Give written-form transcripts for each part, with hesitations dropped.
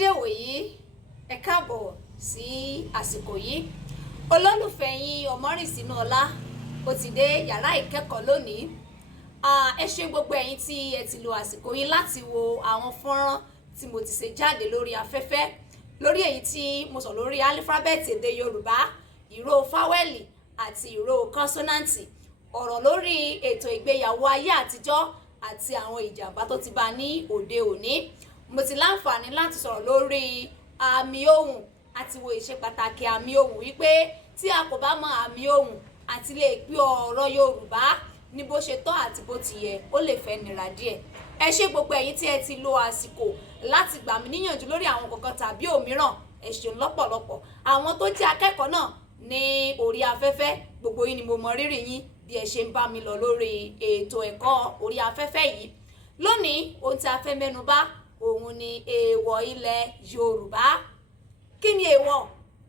dédé wòyí ẹ káàbọ̀ sí àsìkò yìí olólùfẹ́ yín Ọmọrìnsínúọlá ó ti dé yàrá ìkẹ́kọ̀ọ́ lónìí. Ẹ ṣé gbogbo ẹ̀yin tí ẹ ti lo àsìkò yín láti wo àwọn fọ́nrán tí mo ti ṣe jáde lórí afẹ́fẹ́ lórí èyí tí mo sọ lórí álífábẹ́ẹ̀tì èdè Yorùbá, ìró fáwẹ́lì àti ìró kọ́nsọ́náǹtì, ọ̀rọ̀ lórí ètò ìgbéyàwó ayé àtijọ́ àti àwọn ìjàmbá tó ti bá ní òde òní. Mo ti láǹfààní láti sọ̀rọ̀ lórí àmì ohùn àti wo ìṣe pàtàkì àmì ohùn wípé tí a kò bá mọ àmì ohùn àti lè gbé ọ̀rọ̀ Yorùbá ní bó ṣe tọ́ àti bó ti yẹ ó lè fẹ́ nira díẹ̀. Ẹ ṣé gbogbo ẹ̀yin tí ẹ ti lo àsìkò láti gbà mí níyànjú lórí àwọn kankan tàbí òmíràn, ẹ ṣeun lọ́pọ̀lọpọ̀. Àwọn tó jẹ́ akẹ́kọ̀ọ́ náà ní orí afẹ́fẹ́, gbogbo yín ni mo mọ rírì yín bí ẹ ṣe ń bá mi lọ lórí ètò ẹ̀kọ́ orí afẹ́fẹ́ yìí. Lónìí ohun tí a fẹ́ mẹ́nu bà òun ni èèwọ̀ ilẹ̀ Yorùbá. Kí ni èèwọ̀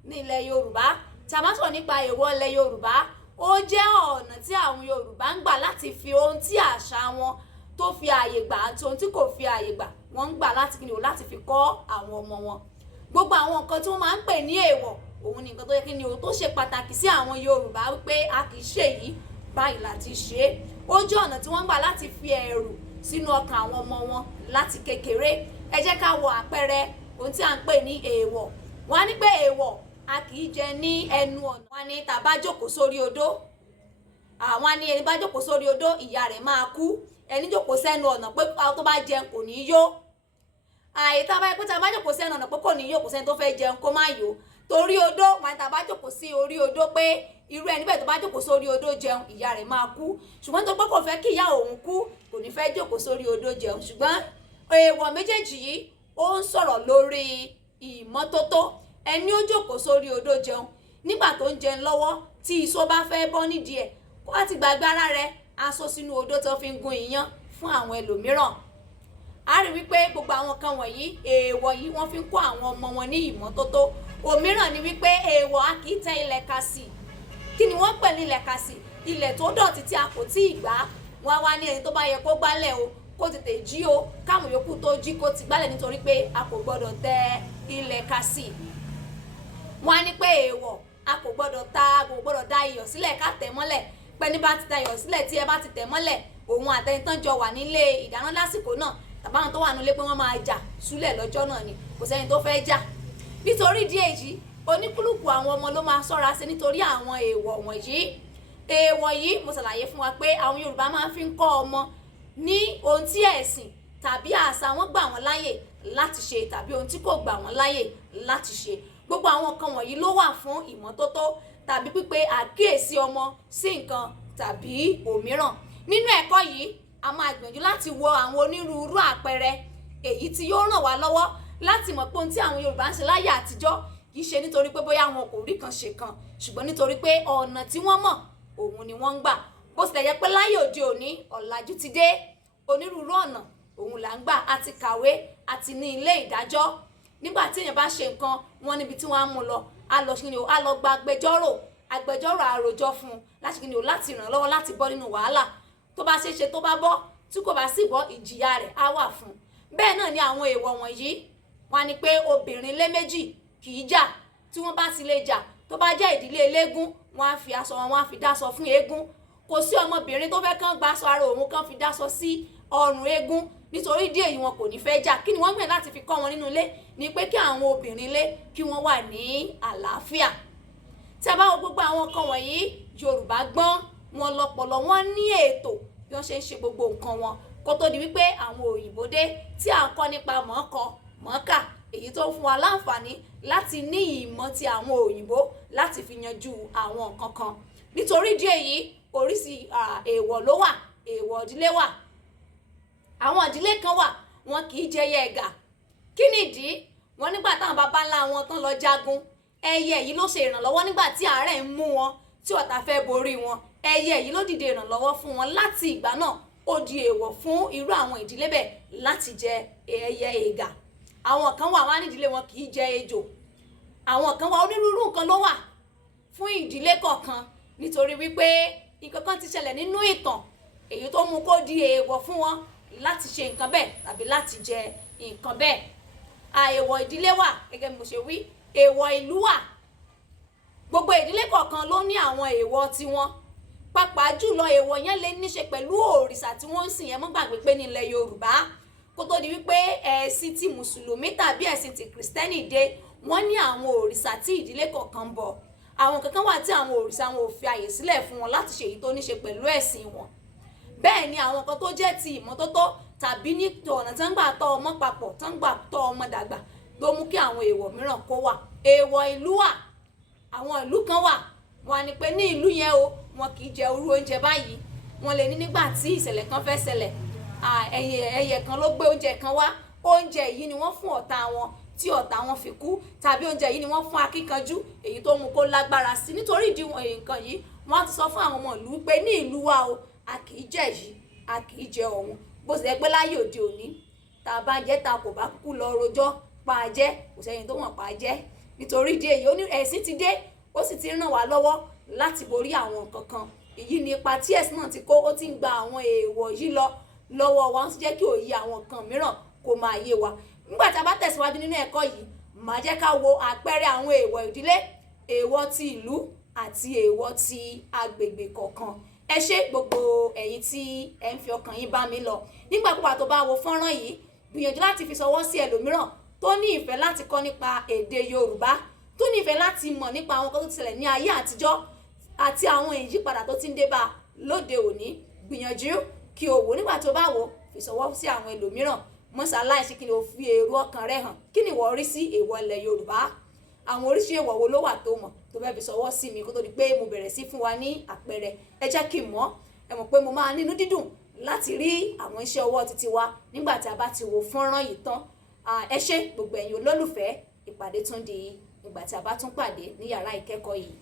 ní ilẹ̀ Yorùbá? Tí a bá sọ̀rọ̀ nípa èèwọ̀ ilẹ̀ Yorùbá, ó jẹ́ ọ̀nà tí àwọn Yorùbá ń gbà láti fi ohun tí àṣà wọn tó fi ààyè gbà àti ohun tí kò fi ààyè gbà wọ́n ń gbà láti kí ni o láti fi kọ́ àwọn ọmọ wọn. Gbogbo àwọn nǹkan tí wọ́n máa ń pè ní èèwọ̀ òun ni nǹkan tó yẹ kí ni o tó ṣe pàtàkì sí àwọn Yorùbá wípé a kì í ṣe yìí báyìí láti ṣe é. Ó jẹ́ ọ̀nà tí wọ́n ń gbà láti fi ẹ̀rù sínú ọkàn àwọn ọmọ wọn láti kékeré. Ẹ jẹ́ ká wo àpẹẹrẹ ohun tí à ń pè ní èèwọ̀. Wọ́n á ní pé èèwọ̀ a kì í jẹ ní ẹnu ọ̀nà. Wọ́n á ní tá bá jókòó sórí odó, àwọn á ní ẹni bá jókòó sórí odó ìyá rẹ̀ máa kú, ẹni jókòó sẹ́nu ọ̀nà pé tó bá jẹun kò ní yó. Tá bá yẹ pé tá bá jókòó sẹ́nu ọ̀nà pé kò ní yó, kò sẹ́ni tó fẹ́ jẹun kó má yó. Torí odó, wọ́n á tá bá jókòó sí orí odó pé irú ẹni bẹ́ẹ̀ tó bá jókòó sórí odó jẹun ìyá rẹ̀ máa kú. Ṣùgbọ́n tó pé kò fẹ́ kí ìyá òun kú, kò ní fẹ́ jókòó sórí odó jẹun. Ṣùgbọ́n èèwọ̀ méjèèjì yìí ó ń sọ̀rọ̀ lórí ìmọ́tótó. Ẹni ó jókòó sórí odó jẹun nígbà tó ń jẹun lọ́wọ́ tí iṣó bá fẹ́ bọ́ nídìí ẹ̀, kó wá ti gbàgbé ara rẹ̀ aṣọ sínú odó tó fi ń gún iyán fún àwọn ẹlòmíràn. A rí wípé gbogbo àwọn kan wọ̀nyí èèwọ̀ yìí wọ́n fi ń kọ́ àwọn ọmọ wọn ní ìmọ́tótó. Òmíràn ni wípé èèwọ̀ a kì í tẹ ilẹ̀ ka sí. Kí ni wọ́n pè ní ilẹ̀ ka sí? Ilẹ̀ tó dọ̀tí tí a kò tí ì gbá. Wọ́n wá ní ẹni tó bá yẹ kó gbálẹ̀ o kó tètè jí o, káwọn yòókù tó jí kó ti gbálẹ̀ nítorí pé a kò gbọdọ̀ tẹ ilẹ̀ ka sí. Wọ́n á ní pé èèwọ̀ a kò gbọdọ̀ da iyọ̀ sílẹ̀ ká tẹ̀ mọ́lẹ̀. Pẹ́ni bá ti da iyọ̀ sílẹ̀ tí ẹ bá ti tẹ̀ mọ́lẹ̀, òun àtẹnitán jọ wà nílé ìdáná lásìkò náà tàbáwọn tó wà nílé pé wọ́n máa jà súlẹ̀ lọ́jọ́ náà ni kò sẹ́ni tó fẹ́ jà. Nítorí ìdí èyí oníkúlùkù àwọn ọmọ ló máa ṣọ́ra sí nítorí àwọn èèwọ̀ wọ̀nyí. Èèwọ̀ yìí mo ṣàlàyé fún wa pé àwọn Yorùbá máa ń fi kọ́ ọmọ ní ohun tí ẹ̀sìn tàbí àṣà wọn gbà wọ́n láyè láti ṣe tàbí ohun tí kò gbà wọ́n láyè láti ṣe. Gbogbo àwọn nǹkan wọ̀nyí ló wà fún ìmọ́tótó tàbí pípe àkíyèsí ọmọ sí nǹkan tàbí òmíràn. Nínú ẹ̀kọ́ yìí a máa gbìyànjú láti wo àwọn onírúurú àpẹẹrẹ èyí tí yóò ràn wá lọ́wọ́ láti mọ̀ pé ohun tí àwọn Yorùbá ń ṣe láyé àtijọ́ kì í ṣe nítorí pé bóyá wọn kò rí kan ṣe kan, ṣùgbọ́n nítorí pé ọ̀nà tí wọ́n mọ̀ òun ni wọ́n ń gbà. Bó tilẹ̀ jẹ́ pé láyé òde òní ọ̀làjú ti dé, onírúurú ọ̀nà òun là ń gbà. A ti kàwé, a ti ní ilé ìdájọ́. Nígbà tí èèyàn bá ṣe nǹkan, wọ́n níbi tí wọ́n á mú lọ, a lọ gba agbẹjọ́rò àròjọ fún un láti ràn lọ́wọ́ láti bọ́ nínú wàhálà. Tó bá ṣe tó bá bọ́, tí kò bá sì bọ́ ìjìyà rẹ̀ á wà fún un. Bẹ́ẹ̀ náà ni àwọn èèwọ̀ wọ̀nyí. Wọ́n á ní pé obìnrin lé méjì kì í jà. Tí wọ́n bá ti lè jà, tó bá jẹ́ ìdílé eléégún, wọ́n á fi aṣọ wọn, wọ́n á fi dáṣọ fún eégún. Kò sí ọmọbìnrin tó fẹ́ kán gbaṣọ ara òun kán fi dáṣọ sí ọrùn eégún. Nítorí ìdí èyí wọn kò ní fẹ́ jà. Kí ni wọ́n gbìyànjú láti fi kọ́ wọn nínú ilé? Ni pé kí àwọn obìnrin ilé kí wọ́n wà ní àlàáfíà. Tí a bá wo gbogbo àwọn nǹkan wọ̀nyí, Yorùbá gbọ́n, wọn lọ́pọlọ, wọn ní ètò bí wọ́n ṣe ń ṣe gbogbo nǹkan wọn kó tó di wípé àwọn òyìnbó dé tí à ń kọ́ nípa mọ̀ọ́kọ mọ̀ọ́kà, èyí tó ń fún wa láǹfààní láti ní ìmọ̀ ti àwọn òyìnbó láti fi yanjú àwọn nǹkan kan. Nítorí ìdí èyí oríṣi èèwọ̀ ló wà. Èèwọ̀ ìdílé wà. Àwọn ìdílé kan wà wọn kì í jẹyẹ ẹ̀gà. Kí nìdí? Wọ́n nígbà táwọn bàbá ńlá wọn tán lọ jagun, ẹyẹ yìí ló ṣe ìrànlọ́wọ́ nígbà tí àárẹ̀ ń mú wọn, tí ọ̀tá fẹ́ borí wọn. Ẹyẹ yìí ló dìde ìrànlọ́wọ́ fún wọn. Láti ìgbà náà ó di èèwọ̀ fún irú àwọn ìdílé bẹ́ẹ̀ láti jẹ ẹyẹ ẹ̀gà. Àwọn kan wà wọ́n ní ìdílé wọn kì í jẹ ejò. Àwọn kan wà onírúurú nǹkan ló wà fún ìdílé kọ̀ọ̀kan nítorí wípé nǹkan kan ti ṣẹlẹ̀ nínú ìtàn èyí tó mú kó di èèwọ̀ fún wọn láti ṣe nǹkan bẹ́ẹ̀ tàbí láti jẹ nǹkan bẹ́ẹ̀. èèwọ̀ ìdílé wà gẹ́gẹ́ bí mo ṣe wí, èèwọ̀ ìlú wà. Gbogbo ìdílé kọ̀ọ̀kan ló ní àwọn èèwọ̀ tiwọn. Pàápàá jùlọ èèwọ̀ yẹn lè níṣe pẹ̀lú òrìṣà tí wọ́n ń sìn. Ẹ má gbàgbé pé ní ilẹ̀ Yorùbá kó tó di wípé ẹ̀sìn ti mùsùlùmí tàbí ẹ̀sìn ti kìrìsìtẹ́nì dé, wọ́n ní àwọn òrìṣà tí ìdílé kọ̀ọ̀kan ń bọ. Àwọn kankan wà tí àwọn òrìṣà wọn ò fi àyè sílẹ̀ fún wọn láti ṣe èyí tó níṣe pẹ̀lú ẹ̀sìn wọn. Bẹ́ẹ̀ ni àwọn kan tó jẹ́ ti ìmọ́tótó tàbí ní ọ̀nà tí wọ́n gbà tọ́ ọmọ papọ̀, tí wọ́n gbà tọ́ ọmọ dàgbà ló mú kí àwọn èèwọ̀ mìíràn kó wà. Èèwọ̀ ìlú wà. Àwọn ìlú kan wà, wọ́n á ní pé ní ìlú yẹn o, wọn kì í jẹ irú oúnjẹ báyìí. Wọ́n lè ní nígbà tí ìṣẹ̀lẹ̀ kan fẹ́ ṣẹlẹ̀, ẹyẹ kan ló gbé oúnjẹ kan wá, oúnjẹ yìí ni wọ́n fún ọ̀tá wọn tí ọ̀tá wọn fi kú, tàbí oúnjẹ yìí ni wọ́n fún akíkanjú èyí tó mú kó lágbára sí. Nítorí ìdí nǹkan yìí, wọ́n á ti sọ fún àwọn ọmọ ìlú pé ní ìlú wa o, a kì í jẹ yìí, a kì í jẹ ọ̀hún. Bó ṣe jẹ́ pé láyé òde òní, tá a bá jẹ́ ta kò bá kú lọ rojọ́ pa á jẹ́, kò sẹ́yìn tó mọ̀ pa á jẹ́. Nítorí ìdí èyí, ẹ̀sìn ti dé, ó sì ti ràn wá lọ́wọ́ láti borí àwọn nǹkan kan. Èyí ni ipa tí ẹ̀sìn náà ti kó, ó ti ń gba àwọn èèwọ̀ yìí lọ́wọ́ wa, ó sì jẹ́ kí òye àwọn nǹkan mìíràn kó máa yé wa. Nígbà tí a bá tẹ̀síwájú nínú ẹ̀kọ́ yìí, màá jẹ́ ká wo àpẹẹrẹ àwọn èèwọ̀ ìdílé, èèwọ̀ ti ìlú àti èèwọ̀ ti agbègbè kọ̀ọ̀kan. Ẹ ṣé gbogbo ẹ̀yin tí ẹ ń fi ọkàn yín bá mi lọ. Nígbàkúgbà tó bá wo fọ́nrán yìí, gbìyànjú láti fi ṣọwọ́ sí ẹlòmíràn tó ní ìfẹ́ láti kọ́ nípa èdè Yorùbá, tó ní ìfẹ́ láti mọ̀ nípa àwọn nǹkan tó ti ṣẹlẹ̀ ní ayé àtijọ́ àti àwọn ìyípadà tó ti ń dé bá lóde òní. Gbìyànjú kí o wò, nígbà tó bá wò fi ṣọwọ́ sí àwọn ẹlòmíràn. Mọ́ṣáláìsí kí ni o fi èrò ọkàn rẹ hàn. Kí ni ìwọ rí sí èèwọ̀ ilẹ̀ Yorùbá? Àwọn oríṣi èèwọ̀ wo ló wà tó mọ̀ tó fẹ́ fi ṣọwọ́ sí mi kó tó di pé mo bẹ̀rẹ̀ sí fún wa ní àpẹẹrẹ? Ẹ jẹ́ kí n mọ̀. Ẹ mọ̀ pé mo máa nínú dídùn láti rí àwọn iṣẹ́ ọwọ́ titi wa nígbà tí a bá ti wo fọ́nrán yìí tán. Ẹ ṣé gbogbo ẹ̀yin olólùfẹ́, ìpàdé tún di ìgbà tí a bá tún pàdé ní yàrá ìkẹ́kọ̀ọ́ yìí.